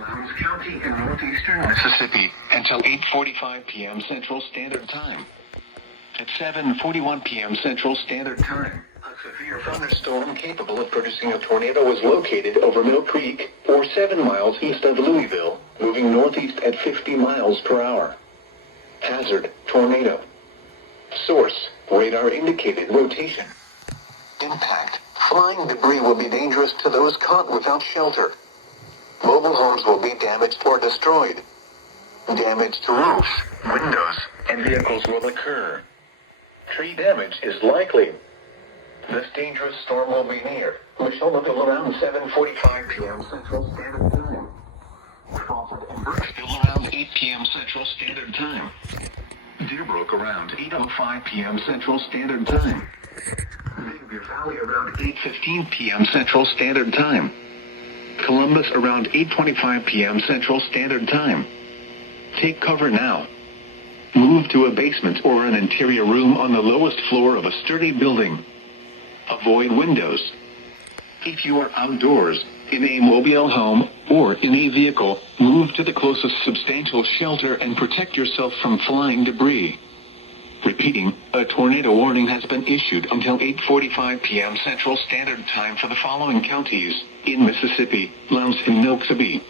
Lowndes County in northeastern Mississippi until 8:45 p.m. Central Standard Time. At 7:41 p.m. Central Standard Time, a severe thunderstorm capable of producing a tornado was located over Mill Creek, or 7 miles east of Louisville, moving northeast at 50 miles per hour. Hazard, tornado. Source, radar indicated rotation. Impact, flying debris will be dangerous to those caught without shelter. Mobile homes will be damaged or destroyed. Damage to roofs, windows, and vehicles will occur. Tree damage is likely. This dangerous storm will be near Michelleville around 7:45 p.m. Central Standard Time. Crawford and Birchville around 8 p.m. Central Standard Time. Deerbrook around 8:05 p.m. Central Standard Time. Big Valley around 8:15 p.m. Central Standard Time. Columbus around 8:25 p.m. Central Standard Time. Take cover now. Move to a basement or an interior room on the lowest floor of a sturdy building. Avoid windows. If you are outdoors, in a mobile home, or in a vehicle, move to the closest substantial shelter and protect yourself from flying debris. Repeating, a tornado warning has been issued until 8:45 p.m. Central Standard Time for the following counties in Mississippi: Lowndes and Noxubee.